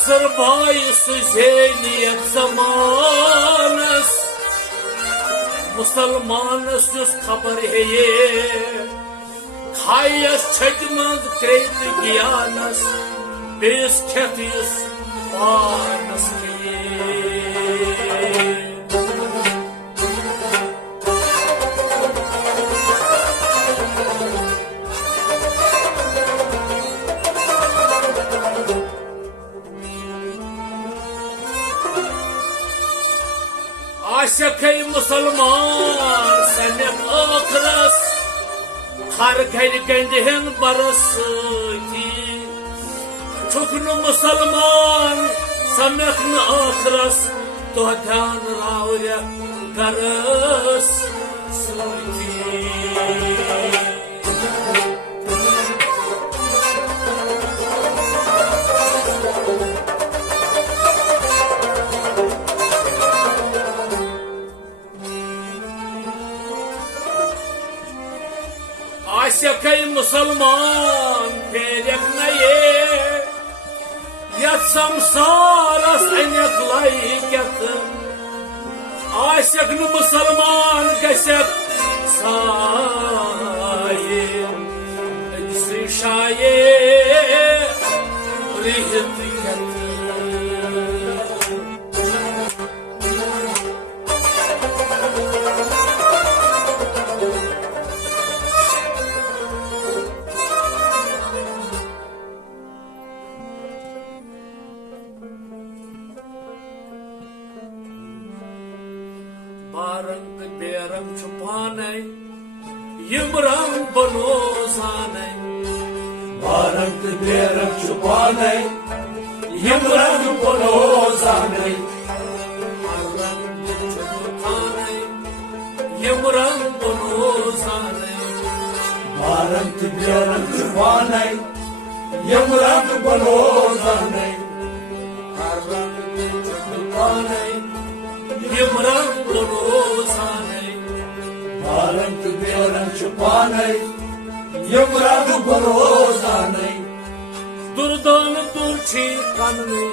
असर बायस ज़ेनियत ज़मानस मुसलमानस जुस खबर है ये खायस छजमंद क्रेत ज्ञानस बेस खेतिस पानस के आशकै मुसलमान सनक आखरस हर घर गंदहन बरस छुकन मुसलमान सनक न आखरस तो ध्यान रावर गरस आशकै मुसलमान फेरक नये यथ संसारस अनक लायकत आशक न मुसलमान गसक साये अक्सि शाये रिहत बारंग बेरंग छुपाने यम रंग बनो जाने बारंग बेरंग छुपाने यम रंग बनो जाने रंग छुपाने यम रंग बनो जाने बारंग बेरंग छुपाने यम रंग बनो जाने रंग छुपाने यम रंग बनो जाने बारंग बेरंग छुपाने यम रंग बनो जाने दुर्दान तुलसी कनने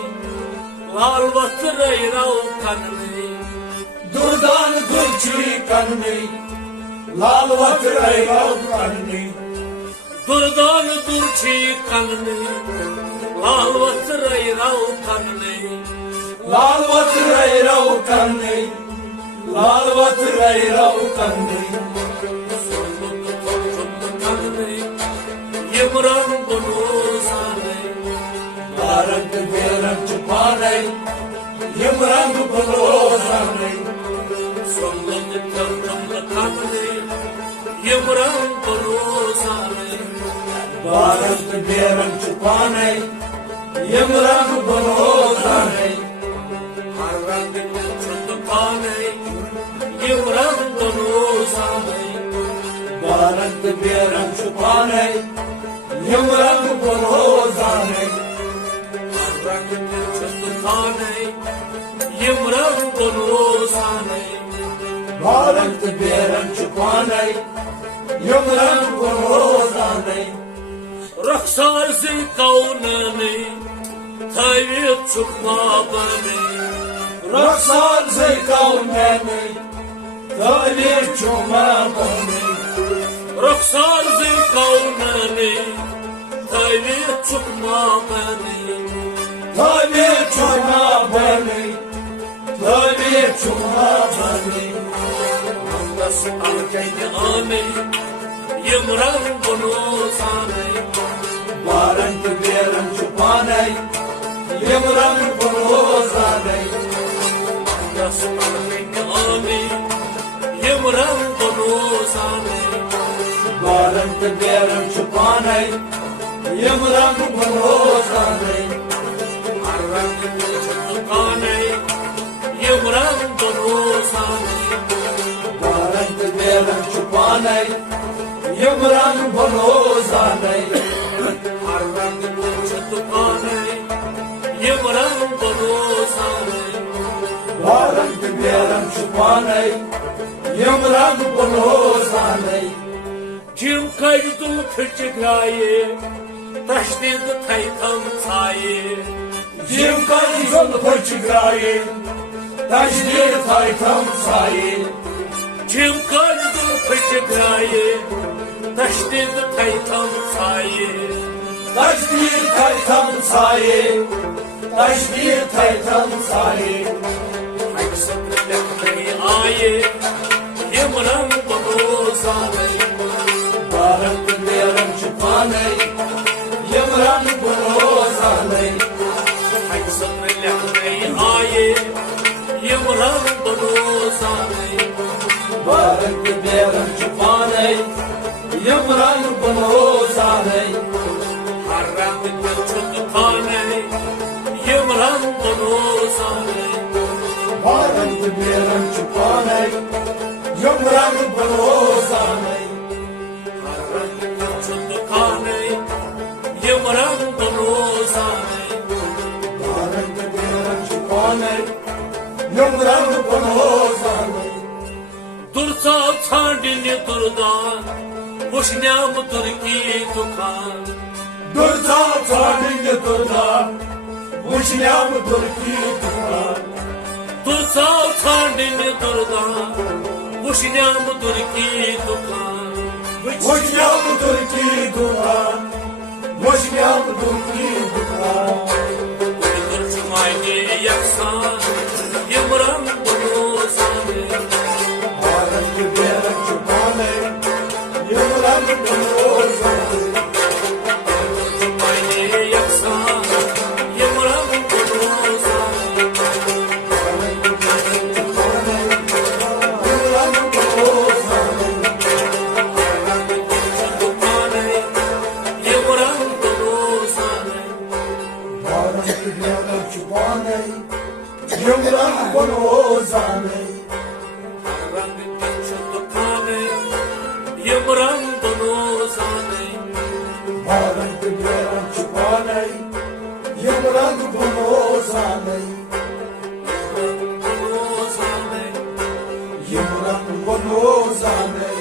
लाल वस्त्र राव कनने दुर्दान तुलसी कनने लाल वस्त्र राव कनने दुर्दान तुलसी कनने लाल वस्त्र राव कनने लाल वस्त्र राव कनने लाल वस्त्र राव कनने यम रंग बनो जाने बारंग बेरंग छुपाने यम रंग बनो जाने संगम कनने यम रंग बनो जाने बारंग बेरंग छुपाने यम रंग बनो जाने रंग छुपाने यम रंग बनो जाने बारंग बेरंग छुपाने यम रंग बनो जाने रंग छुपाने यम रंग बनो जाने बारंग बेरंग छुपाने यम रंग बनो जाने रखसार से कौन ने थावे छुपा बने रखसार से कौन ने थावे छुपा बने रखसार से कौन ने थावे छुपा बने थावे छुपा बने थावे छुपा बने बस आके आने यम रंग बनो जाने बारंग बेरंग छुपाने यम रंग बनो जाने बस आके आने यम रंग बनो जाने बारंग बेरंग छुपाने यम रंग बनो जाने रंग छुपाने यम रंग बनो जाने बारंग बेरंग छुपाने यम रंग बनो जाने रंग छुपाने यम रंग बनो जाने बारंग बेरंग छुपाने यम रंग बनो जाने जिम कर तुम फिट गाये तशदीद थम खाए Jim Kali zol pochigraye, Tajdir taytam saye. Jim Kali zol pochigraye, Tajdir taytam saye. Tajdir taytam saye, Tajdir taytam saye. Haksat lekhnei aaye, Yemran banozaye. Barak deram chupane, Yemran banozaye. Haksat lekhnei aaye, Yemran banozaye. Barak deram chupane, Yemran banozaye. Haram chutkhane, Yemran banozaye. Barak deram chupane, Yemran banozaye. Haram chutkhane, Yemran banozaye. Barak deram chupane, Yemran banozaye. Dursa çandini durdan, Boşnyam Turki Tukan. Dursa çandini durdan, Boşnyam Turki Tukan. Dursa çandini durdan, Boşnyam Turki Tukan. Boşnyam Turki Tukan. Boşnyam Turki Tukan. Durçumayni yaksan, Yemran banozaye. Barak deram chupane, Yemran banozaye. Durçumayni yaksan, Yemran banozaye. Barak deram chupane, Yemran banozaye. Barak chupane, Yemran banozaye. Barak deram chupane, Yemran banozaye. Yemran banozaye. Barak deram chupane, Yemran banozaye. Yemran banozaye. Yemran banozaye.